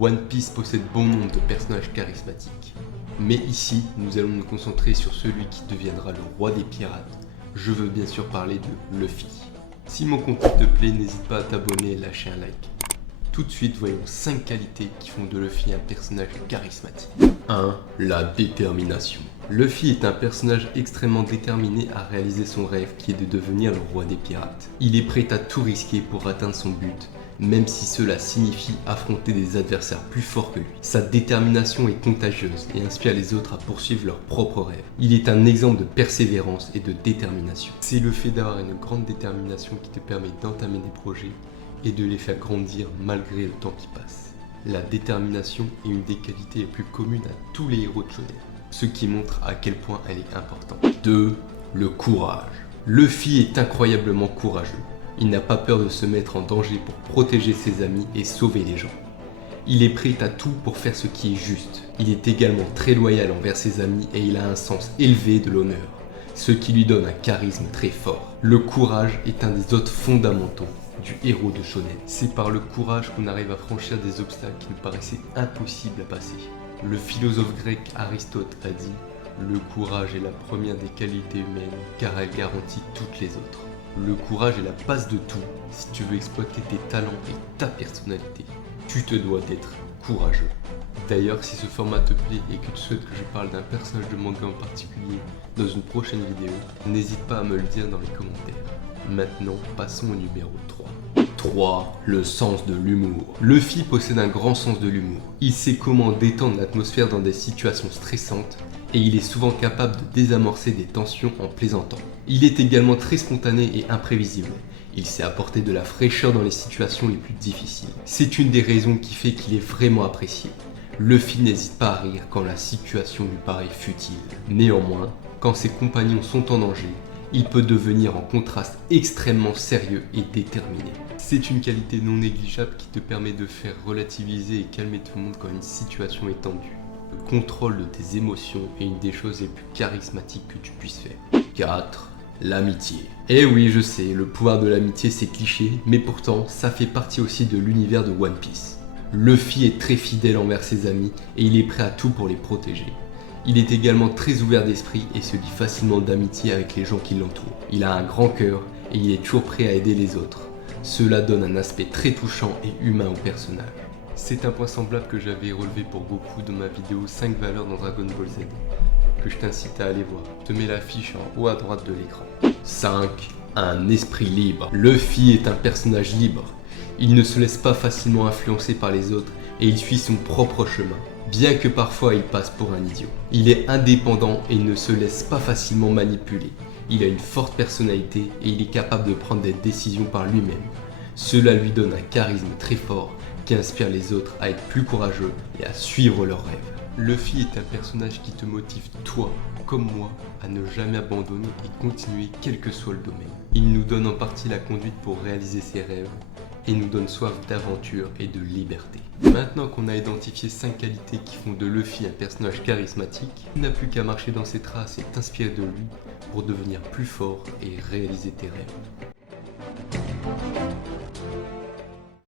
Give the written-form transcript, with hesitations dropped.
One Piece possède bon nombre de personnages charismatiques. Mais ici, nous allons nous concentrer sur celui qui deviendra le roi des pirates. Je veux bien sûr parler de Luffy. Si mon contenu te plaît, n'hésite pas à t'abonner et lâcher un like. Tout de suite, voyons 5 qualités qui font de Luffy un personnage charismatique. 1. La détermination. Luffy est un personnage extrêmement déterminé à réaliser son rêve qui est de devenir le roi des pirates. Il est prêt à tout risquer pour atteindre son but, même si cela signifie affronter des adversaires plus forts que lui. Sa détermination est contagieuse et inspire les autres à poursuivre leurs propres rêves. Il est un exemple de persévérance et de détermination. C'est le fait d'avoir une grande détermination qui te permet d'entamer des projets et de les faire grandir malgré le temps qui passe. La détermination est une des qualités les plus communes à tous les héros de shonen, ce qui montre à quel point elle est importante. 2. Le courage. Luffy est incroyablement courageux. Il n'a pas peur de se mettre en danger pour protéger ses amis et sauver les gens. Il est prêt à tout pour faire ce qui est juste. Il est également très loyal envers ses amis et il a un sens élevé de l'honneur, ce qui lui donne un charisme très fort. Le courage est un des autres fondamentaux du héros de shonen. C'est par le courage qu'on arrive à franchir des obstacles qui nous paraissaient impossibles à passer. Le philosophe grec Aristote a dit « Le courage est la première des qualités humaines car elle garantit toutes les autres ». Le courage est la base de tout. Si tu veux exploiter tes talents et ta personnalité, tu te dois d'être courageux. D'ailleurs, si ce format te plaît et que tu souhaites que je parle d'un personnage de manga en particulier dans une prochaine vidéo, n'hésite pas à me le dire dans les commentaires. Maintenant, passons au numéro 3. 3. Le sens de l'humour. Luffy possède un grand sens de l'humour. Il sait comment détendre l'atmosphère dans des situations stressantes et il est souvent capable de désamorcer des tensions en plaisantant. Il est également très spontané et imprévisible. Il sait apporter de la fraîcheur dans les situations les plus difficiles. C'est une des raisons qui fait qu'il est vraiment apprécié. Luffy n'hésite pas à rire quand la situation lui paraît futile. Néanmoins, quand ses compagnons sont en danger, il peut devenir en contraste extrêmement sérieux et déterminé. C'est une qualité non négligeable qui te permet de faire relativiser et calmer tout le monde quand une situation est tendue. Le contrôle de tes émotions est une des choses les plus charismatiques que tu puisses faire. 4. L'amitié. Eh oui, je sais, le pouvoir de l'amitié c'est cliché, mais pourtant ça fait partie aussi de l'univers de One Piece. Luffy est très fidèle envers ses amis et il est prêt à tout pour les protéger. Il est également très ouvert d'esprit et se lie facilement d'amitié avec les gens qui l'entourent. Il a un grand cœur et il est toujours prêt à aider les autres. Cela donne un aspect très touchant et humain au personnage. C'est un point semblable que j'avais relevé pour Goku dans ma vidéo 5 valeurs dans Dragon Ball Z, que je t'incite à aller voir. Je te mets l'affiche en haut à droite de l'écran. 5. Un esprit libre. Luffy est un personnage libre. Il ne se laisse pas facilement influencer par les autres et il suit son propre chemin. Bien que parfois il passe pour un idiot. Il est indépendant et ne se laisse pas facilement manipuler. Il a une forte personnalité et il est capable de prendre des décisions par lui-même. Cela lui donne un charisme très fort qui inspire les autres à être plus courageux et à suivre leurs rêves. Luffy est un personnage qui te motive, toi comme moi, à ne jamais abandonner et continuer quel que soit le domaine. Il nous donne en partie la conduite pour réaliser ses rêves et nous donne soif d'aventure et de liberté. Maintenant qu'on a identifié 5 qualités qui font de Luffy un personnage charismatique, tu n'as plus qu'à marcher dans ses traces et t'inspirer de lui pour devenir plus fort et réaliser tes rêves.